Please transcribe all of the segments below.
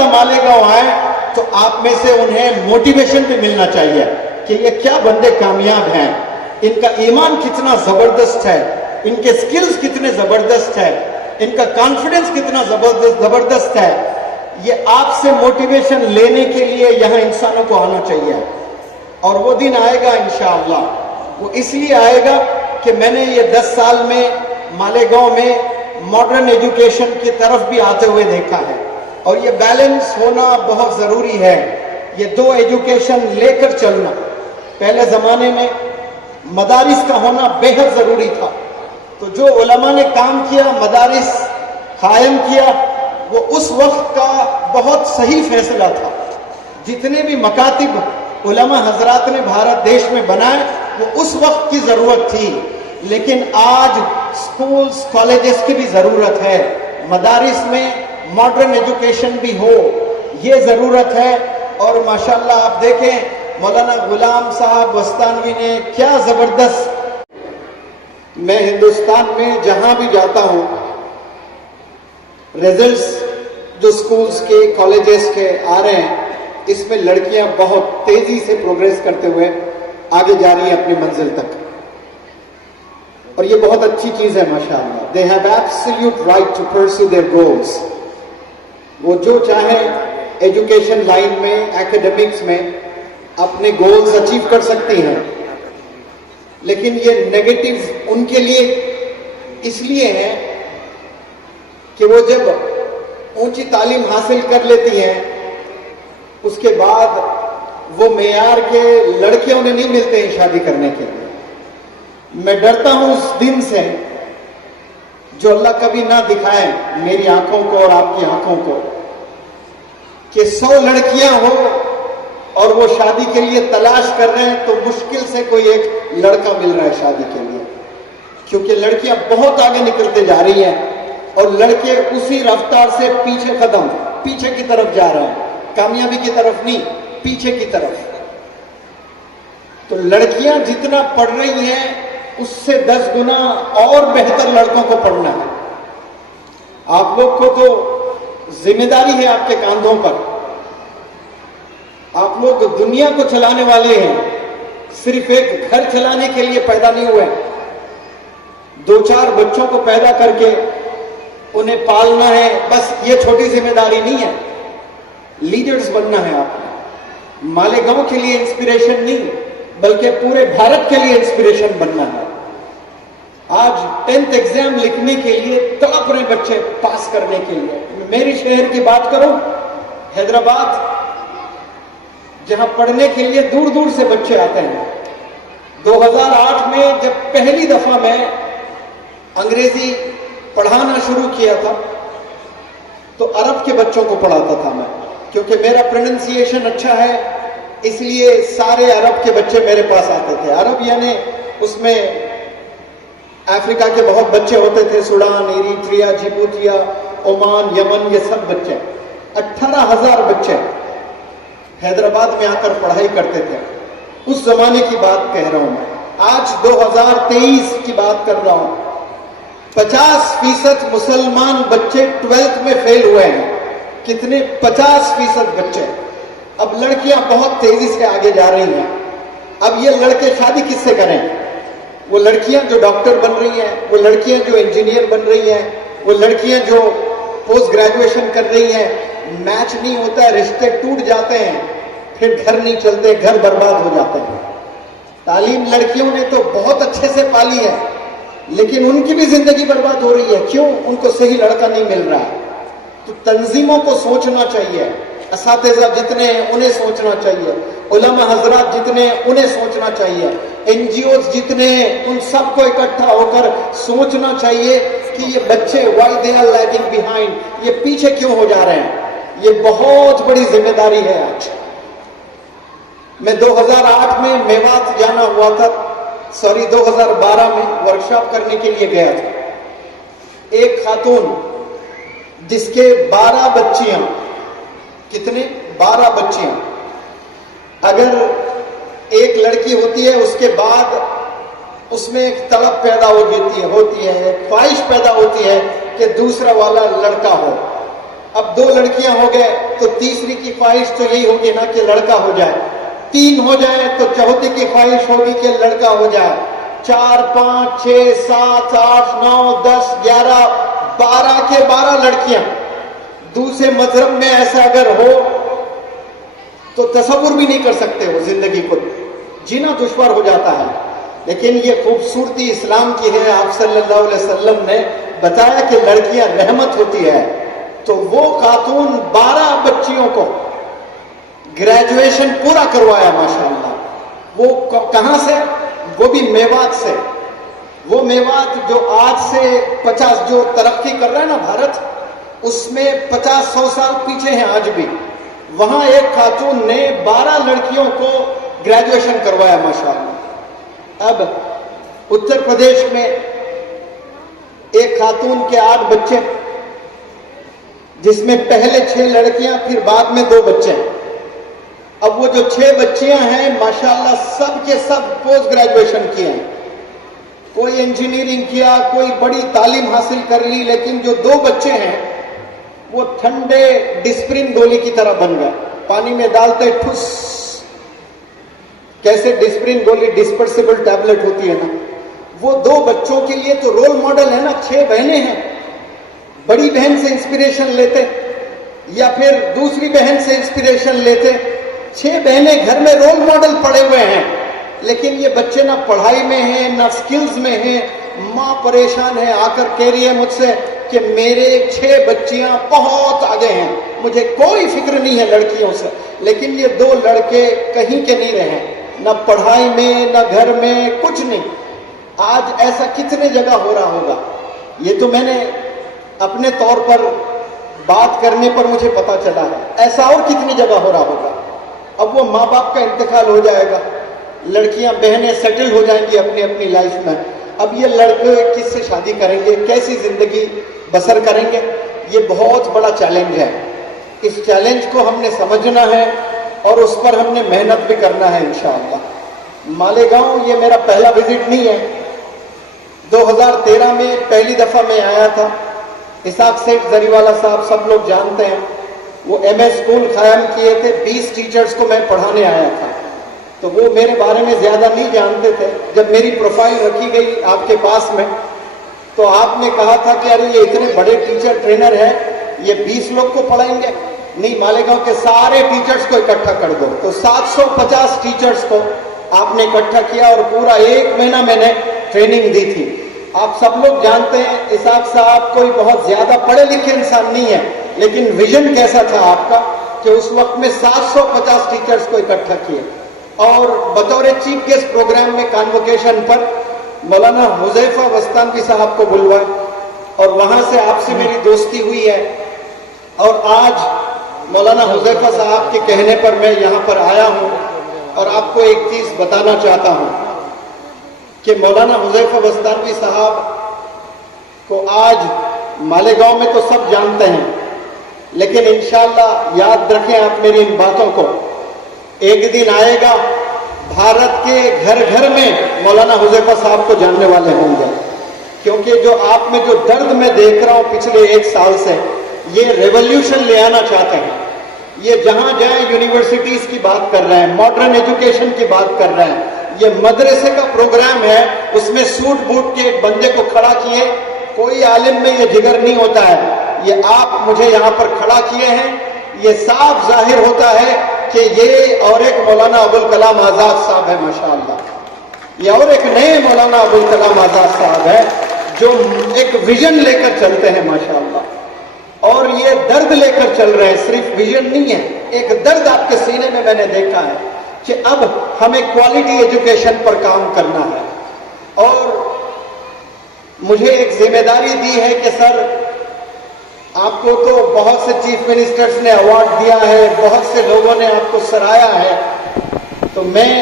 بندہ مالیگاؤں آئے تو آپ میں سے انہیں موٹیویشن بھی ملنا چاہیے کہ یہ کیا بندے کامیاب ہیں، ان کا ایمان کتنا زبردست ہے، ان کے سکلز کتنے زبردست ہے، ان کا کانفیڈنس کتنا زبردست ہے. یہ آپ سے موٹیویشن لینے کے لیے یہاں انسانوں کو آنا چاہیے. اور وہ دن آئے گا انشاءاللہ. وہ اس لیے آئے گا کہ میں نے یہ 10 سال میں مالیگاؤں میں ماڈرن ایجوکیشن کی طرف بھی آتے ہوئے دیکھا ہے، اور یہ بیلنس ہونا بہت ضروری ہے. یہ دو ایجوکیشن لے کر چلنا. پہلے زمانے میں مدارس کا ہونا بے حد ضروری تھا، تو جو علماء نے کام کیا، مدارس قائم کیا، وہ اس وقت کا بہت صحیح فیصلہ تھا. جتنے بھی مکاتب علماء حضرات نے بھارت دیش میں بنائے وہ اس وقت کی ضرورت تھی. لیکن آج سکولز کالجز کی بھی ضرورت ہے، مدارس میں ماڈرن ایجوکیشن بھی ہو، یہ ضرورت ہے. اور ماشاءاللہ آپ دیکھیں مولانا غلام صاحب وستانوی نے کیا زبردست. میں ہندوستان میں جہاں بھی جاتا ہوں ریزلٹس جو سکولز کے کالجز کے آ رہے ہیں، اس میں لڑکیاں بہت تیزی سے پروگریس کرتے ہوئے آگے جا رہی ہیں اپنی منزل تک، اور یہ بہت اچھی چیز ہے ماشاءاللہ. They have absolute right to pursue their goals. وہ جو چاہیں ایجوکیشن لائن میں، ایکیڈمکس میں اپنے گولز اچیو کر سکتی ہیں. لیکن یہ نیگیٹو ان کے لیے اس لیے ہے کہ وہ جب اونچی تعلیم حاصل کر لیتی ہیں اس کے بعد وہ معیار کے لڑکے انہیں نہیں ملتے ہیں شادی کرنے کے لیے. میں ڈرتا ہوں اس دن سے جو اللہ کبھی نہ دکھائے میری آنکھوں کو اور آپ کی آنکھوں کو، کہ 100 لڑکیاں ہو اور وہ شادی کے لیے تلاش کر رہے ہیں تو مشکل سے کوئی ایک لڑکا مل رہا ہے شادی کے لیے. کیونکہ لڑکیاں بہت آگے نکلتے جا رہی ہیں اور لڑکے اسی رفتار سے پیچھے کی طرف جا رہے ہیں، کامیابی کی طرف نہیں، پیچھے کی طرف. تو لڑکیاں جتنا پڑھ رہی ہیں اس سے 10 گنا اور بہتر لڑکوں کو پڑھنا ہے. آپ لوگ کو تو ذمہ داری ہے آپ کے کاندھوں پر. آپ لوگ دنیا کو چلانے والے ہیں، صرف ایک گھر چلانے کے لیے پیدا نہیں ہوئے. 2-4 بچوں کو پیدا کر کے انہیں پالنا ہے، بس یہ چھوٹی ذمہ داری نہیں ہے. لیڈرز بننا ہے آپ کو. مالیگاؤں کے لیے انسپریشن نہیں بلکہ پورے بھارت کے لیے انسپریشن بننا ہے. آج 10th ایگزام لکھنے کے لیے تڑپ رہے بچے پاس کرنے کے لیے. میری شہر کی بات کروں، حیدرآباد، جہاں پڑھنے کے لیے دور دور سے بچے آتے ہیں. 2008 میں جب پہلی دفعہ میں انگریزی پڑھانا شروع کیا تھا تو عرب کے بچوں کو پڑھاتا تھا میں، کیونکہ میرا پروننسیشن اچھا ہے اس لیے سارے عرب کے بچے میرے پاس آتے تھے. عرب یعنی اس میں افریقہ کے بہت بچے ہوتے تھے، سوڈان، ایریٹریا، جیبوتیا، عمان، یمن، یہ سب بچے. 18,000 بچے حیدرآباد میں آ کر پڑھائی کرتے تھے. اس زمانے کی بات کہہ رہا ہوں میں. آج 2023 کی بات کر رہا ہوں. 50% مسلمان بچے 12th میں فیل ہوئے ہیں. کتنے؟ 50% بچے. اب لڑکیاں بہت تیزی سے آگے جا رہی ہیں. اب یہ لڑکے شادی کس سے کریں؟ وہ لڑکیاں جو ڈاکٹر بن رہی ہیں، وہ لڑکیاں جو انجینئر بن رہی ہیں، وہ لڑکیاں جو پوسٹ گریجویشن کر رہی ہیں. میچ نہیں ہوتا ہے، رشتے ٹوٹ جاتے ہیں، پھر گھر نہیں چلتے، گھر برباد ہو جاتے ہیں. تعلیم لڑکیوں نے تو بہت اچھے سے پالی ہے لیکن ان کی بھی زندگی برباد ہو رہی ہے. کیوں؟ ان کو صحیح لڑکا نہیں مل رہا. تو تنظیموں کو سوچنا چاہیے، اساتذہ جتنے ہیں انہیں سوچنا چاہیے، علماء حضرات جتنے ہیں انہیں سوچنا چاہیے، NGOs جتنے ہیں ان سب کو اکٹھا ہو کر سوچنا چاہیے کہ یہ بچے why they are lagging behind، یہ پیچھے کیوں ہو جا رہے ہیں. یہ بہت بڑی ذمہ داری ہے. آج میں 2008 میں میوات جانا ہوا تھا، 2012 میں ورکشاپ کرنے کے لیے گیا تھا. ایک خاتون جس کے 12 بچیاں، کتنے؟ 12 بچیاں. اگر ایک لڑکی ہوتی ہے اس کے بعد اس میں ایک تڑپ پیدا ہوتی ہے، ایک خواہش پیدا ہوتی ہے کہ دوسرا والا لڑکا ہو. اب 2 لڑکیاں ہو گئے تو تیسری کی خواہش تو یہی ہوگی نا کہ لڑکا ہو جائے، 3 ہو جائے تو چوتھی کی خواہش ہوگی کہ لڑکا ہو جائے، 4 5 6 7 8 9 10 11 12 کے 12 لڑکیاں۔ دوسرے مذہب میں ایسا اگر ہو تو تصور بھی نہیں کر سکتے ہو، زندگی کو جینا دشوار ہو جاتا ہے۔ لیکن یہ خوبصورتی اسلام کی ہے، آپ صلی اللہ علیہ وسلم نے بتایا کہ لڑکیاں رحمت ہوتی ہے، تو وہ خاتون 12 بچیوں کو گریجویشن پورا کروایا ماشاءاللہ۔ وہ کہاں سے؟ وہ بھی میوات سے۔ وہ میوات جو آج سے 50 جو ترقی کر رہا ہے نا بھارت، اس میں 50-100 سال پیچھے ہیں آج بھی۔ وہاں ایک خاتون نے 12 لڑکیوں کو گریجویشن کروایا ماشاءاللہ۔ اب اتر پردیش میں ایک خاتون کے 8 بچے، جس میں پہلے 6 لڑکیاں پھر بعد میں 2 بچے ہیں۔ اب وہ جو 6 بچیاں ہیں ماشاءاللہ سب کے سب پوسٹ گریجویشن کیے ہیں، کوئی انجینئرنگ کیا، کوئی بڑی تعلیم حاصل کر لی، لیکن جو 2 بچے ہیں وہ ٹھنڈے ڈسپرین گولی کی طرح بن گئے، پانی میں ڈالتے ٹھس، کیسے ڈسپرین گولی ڈسپرسیبل ٹیبلٹ ہوتی ہے نا، وہ 2 بچوں کے لیے تو رول ماڈل ہے نا۔ 6 بہنیں ہیں، بڑی بہن سے انسپریشن لیتے یا پھر دوسری بہن سے انسپریشن لیتے، 6 بہنیں گھر میں رول ماڈل پڑے ہوئے ہیں، لیکن یہ بچے نہ پڑھائی میں ہیں نہ سکلز میں ہیں۔ ماں پریشان ہے، آ کر کہہ رہی ہے مجھ سے کہ میرے 6 بچیاں بہت آگے ہیں، مجھے کوئی فکر نہیں ہے لڑکیوں سے، لیکن یہ 2 لڑکے کہیں کے نہیں رہے، نہ پڑھائی میں نہ گھر میں، کچھ نہیں۔ آج ایسا کتنے جگہ ہو رہا ہوگا، یہ تو میں نے اپنے طور پر بات کرنے پر مجھے پتا چلا ہے، ایسا اور کتنی جگہ ہو رہا ہوگا۔ اب وہ ماں باپ کا انتقال ہو جائے گا، لڑکیاں بہنیں سیٹل ہو جائیں گی اپنی اپنی لائف میں، اب یہ لڑکے کس سے شادی کریں گے، کیسی زندگی بسر کریں گے؟ یہ بہت بڑا چیلنج ہے۔ اس چیلنج کو ہم نے سمجھنا ہے اور اس پر ہم نے محنت بھی کرنا ہے انشاءاللہ۔ مالیگاؤں یہ میرا پہلا وزٹ نہیں ہے، 2013 میں پہلی دفعہ میں آیا تھا۔ اسحاق سیٹھ زریوالا صاحب سب لوگ جانتے ہیں، وہ ایم اے اسکول قائم کیے تھے، 20 ٹیچرز کو میں پڑھانے آیا تھا، تو وہ میرے بارے میں زیادہ نہیں جانتے تھے۔ جب میری پروفائل رکھی گئی آپ کے پاس میں تو آپ نے کہا تھا کہ ارے یہ اتنے بڑے ٹیچر ٹرینر ہیں، یہ 20 لوگ کو پڑھائیں گے؟ نہیں، مالیگاؤں کے سارے ٹیچرز کو اکٹھا کر دو۔ تو 750 ٹیچرز کو آپ نے اکٹھا کیا اور پورا 1 مہینہ میں نے ٹریننگ دی تھی۔ آپ سب لوگ جانتے ہیں اسحاق صاحب کوئی بہت زیادہ پڑھے لکھے انسان نہیں ہے، لیکن ویژن کیسا تھا آپ کا کہ اس وقت میں 750 ٹیچرز کو اکٹھا کیے اور بطور چیف گیسٹ پروگرام میں کانوکیشن پر مولانا حذیفہ بستانوی صاحب کو بلوائے اور وہاں سے آپ سے میری دوستی ہوئی ہے۔ اور آج مولانا حذیفہ صاحب کے کہنے پر میں یہاں پر آیا ہوں اور آپ کو ایک چیز بتانا چاہتا ہوں کہ مولانا حذیفہ بستانوی صاحب کو آج مالیگاؤں میں تو سب جانتے ہیں، لیکن انشاءاللہ یاد رکھیں آپ میری ان باتوں کو، ایک دن آئے گا بھارت کے گھر گھر میں مولانا حذیفہ صاحب کو جاننے والے ہوں گے، کیونکہ جو آپ میں جو درد میں دیکھ رہا ہوں پچھلے 1 سال سے، یہ ریولیوشن لے آنا چاہتے ہیں۔ یہ جہاں جائیں یونیورسٹیز کی بات کر رہے ہیں، ماڈرن ایجوکیشن کی بات کر رہے ہیں، یہ مدرسے کا پروگرام ہے، اس میں سوٹ بوٹ کے ایک بندے کو کھڑا کیے، کوئی عالم میں یہ جگر نہیں ہوتا ہے، یہ آپ مجھے یہاں پر کھڑا کیے ہیں، یہ صاف ظاہر ہوتا ہے کہ یہ اور ایک مولانا ابوالکلام آزاد صاحب ہے ماشاءاللہ، یہ اور ایک نئے مولانا ابوالکلام آزاد صاحب ہے جو ایک ویژن لے کر چلتے ہیں ماشاءاللہ، اور یہ درد لے کر چل رہے ہیں، صرف ویژن نہیں ہے، ایک درد آپ کے سینے میں نے دیکھا ہے کہ اب ہمیں کوالٹی ایجوکیشن پر کام کرنا ہے۔ اور مجھے ایک ذمہ داری دی ہے کہ سر آپ کو تو بہت سے چیف منسٹرز نے ایوارڈ دیا ہے، بہت سے لوگوں نے آپ کو سراہا ہے، تو میں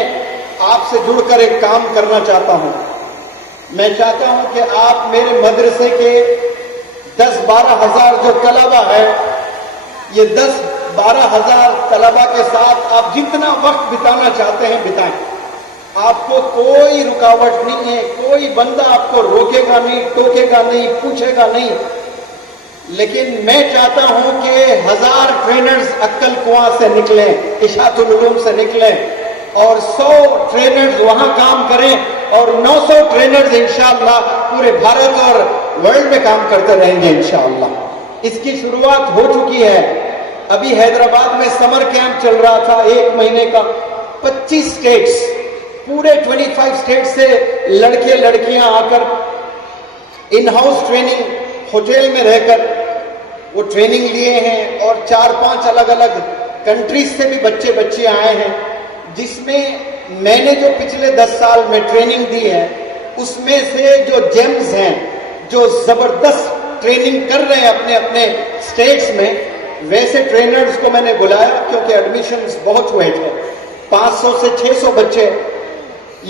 آپ سے جڑ کر ایک کام کرنا چاہتا ہوں۔ میں چاہتا ہوں کہ آپ میرے مدرسے کے 10-12 ہزار جو طلبہ ہے، یہ 10-12 ہزار طلبہ کے ساتھ آپ جتنا وقت بتانا چاہتے ہیں بتائیں، آپ کو کوئی رکاوٹ نہیں ہے، کوئی بندہ آپ کو روکے گا نہیں، ٹوکے گا نہیں، پوچھے گا نہیں۔ لیکن میں چاہتا ہوں کہ 1000 ٹرینرز عقل کنواں سے نکلیں، اشاعت العلوم سے نکلیں، اور 100 ٹرینرز وہاں کام کریں، اور 900 ٹرینرز انشاءاللہ پورے بھارت اور ورلڈ میں کام کرتے رہیں گے انشاءاللہ۔ اس کی شروعات ہو چکی ہے۔ ابھی حیدرآباد میں سمر کیمپ چل رہا تھا 1 مہینے کا، 25 سٹیٹس، پورے 25 سٹیٹ سے لڑکے لڑکیاں آ کر ان ہاؤس ٹریننگ ہوٹل میں رہ کر وہ ٹریننگ لیے ہیں، اور 4-5 الگ الگ کنٹریز سے بھی بچے بچیاں آئے ہیں، جس میں میں نے جو پچھلے 10 سال میں ٹریننگ دی ہے اس میں سے جو جیمز ہیں، جو زبردست ٹریننگ کر رہے ہیں اپنے اپنے سٹیٹس میں، ویسے ٹرینرز کو میں نے بلایا، کیونکہ ایڈمیشنز بہت ہوئے تھے، 500 سے 600 بچے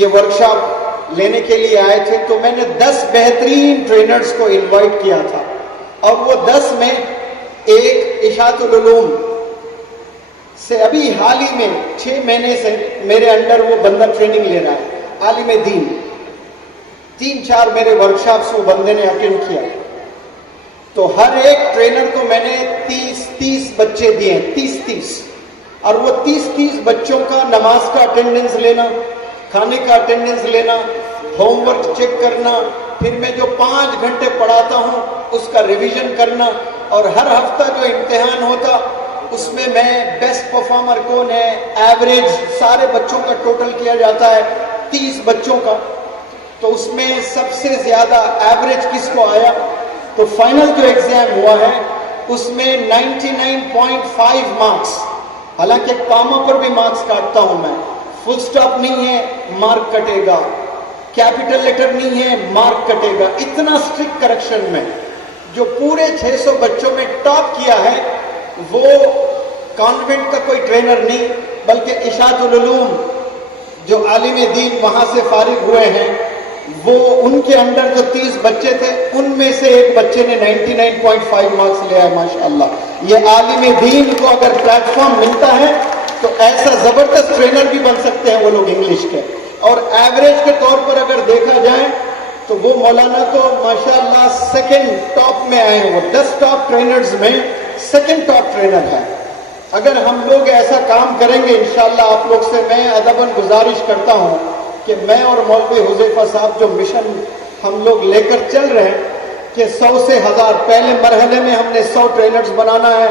یہ ورکشاپ لینے کے لیے آئے تھے، تو میں نے 10 بہترین ٹرینرز کو انوائٹ کیا تھا، اور وہ 10 میں ایک اشاعت العلوم سے ابھی حال ہی میں 6 مہینے سے میرے انڈر وہ بندہ ٹریننگ لے رہا ہے، عالم دین۔ 3-4 میرے ورکشاپس وہ بندے نے اٹینڈ کیا، تو ہر ایک ٹرینر کو میں نے 30 بچے دیے، 30 اور وہ 30 بچوں کا نماز کا اٹینڈنس لینا، کھانے کا اٹینڈنس لینا، ہوم ورک چیک کرنا، پھر میں جو 5 گھنٹے پڑھاتا ہوں اس کا ریویژن کرنا، اور ہر ہفتہ جو امتحان ہوتا اس میں بیسٹ پرفارمر کون ہے، ایوریج سارے بچوں کا ٹوٹل کیا جاتا ہے 30 بچوں کا، تو اس میں سب سے زیادہ ایوریج کس کو آیا، تو فائنل جو ایگزام ہوا ہے اس میں 99.5 مارکس، حالانکہ کاما پر بھی مارکس کاٹتا ہوں میں، فل سٹاپ نہیں ہے مارک کٹے گا، کیپٹل لیٹر نہیں ہے مارک کٹے گا، اتنا سٹرکٹ کریکشن میں جو پورے 600 بچوں میں ٹاپ کیا ہے وہ کانوینٹ کا کوئی ٹرینر نہیں بلکہ اشاعت العلوم جو عالم دین وہاں سے فارغ ہوئے ہیں، وہ ان کے انڈر جو 30 بچے تھے ان میں سے ایک بچے نے 99.5 مارکس لیا ہے ماشاءاللہ۔ یہ عالم دین کو اگر پلیٹ فارم ملتا ہے تو ایسا زبردست ٹرینر بھی بن سکتے ہیں وہ لوگ انگلش کے، اور ایوریج کے طور پر اگر دیکھا جائے تو وہ مولانا تو ماشاءاللہ سیکنڈ ٹاپ میں آئے ہیں، وہ 10 ٹاپ ٹرینرز میں سیکنڈ ٹاپ ٹرینر ہے۔ اگر ہم لوگ ایسا کام کریں گے انشاءاللہ، آپ لوگ سے میں ادباً گزارش کرتا ہوں کہ میں اور مولوی حذیفہ صاحب جو مشن ہم لوگ لے کر چل رہے ہیں کہ 100 سے 1000، پہلے مرحلے میں ہم نے 100 ٹرینرز بنانا ہے،